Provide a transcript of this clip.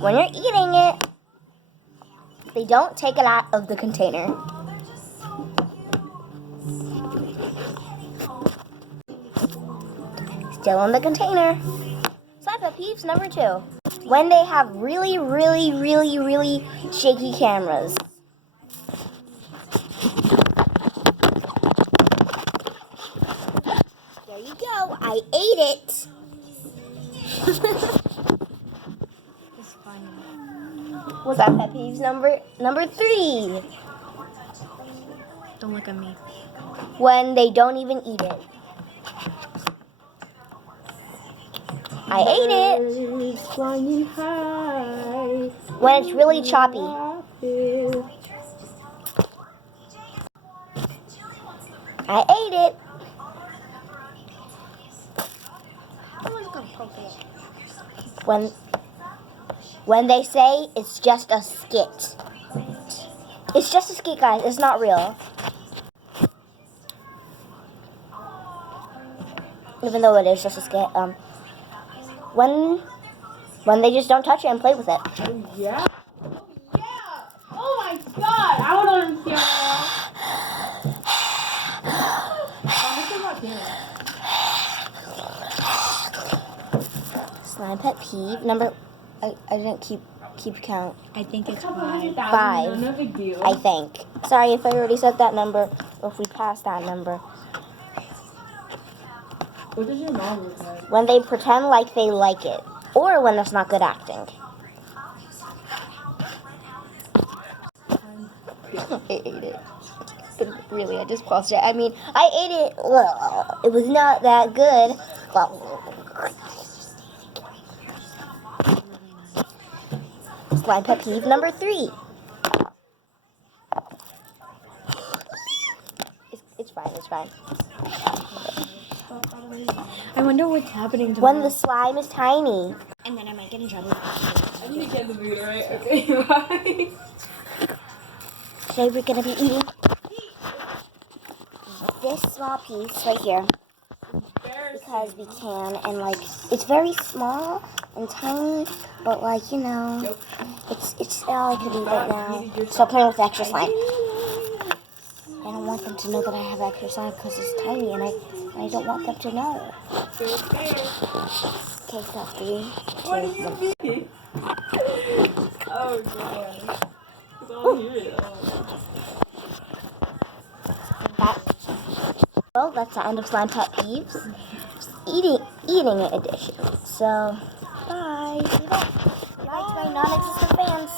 when you're eating it, they don't take it out of the container. Still in the container. Slime pet peeves number 2. When they have really, really, really, really shaky cameras. There you go. I ate it. It's funny. What's that pet peeves number 3? Don't look at me. When they don't even eat it. I ate it. Flying high. When it's really choppy. I ate it. Someone's gonna poke it. When they say it's just a skit. It's just a skit, guys. It's not real. Even though it is just a skit. When they just don't touch it and play with it. Oh, yeah? Oh, yeah! Oh, my God! I want to understand now. Slime pet peeve number. I didn't keep count. I think it's 5. 5. No big deal. I think. Sorry if I already said that number or if we passed that number. What does your mom look like? When they pretend like they like it. Or when it's not good acting. I ate it. But really, I just paused it. I mean, I ate it. Well, it was not that good. Well, slime pet peeve number 3. It's fine. It's fine. I wonder what's happening to When the slime is tiny. And then I might get in trouble. I need to get in the mood, right? Okay, bye. Today we're going to be eating this small piece right here. Because we can, and like, it's very small and tiny, but like, you know, it's all I could eat right now. Stop playing with the extra slime. I don't want them to know that I have extra slime because it's tiny, and I don't want them to know. Okay, so 3, 2, What do you mean? Oh, God. It's all here. Well, that's the end of Slime Pet Peeves. Eating edition. So, bye. Bye to my non-existent fans.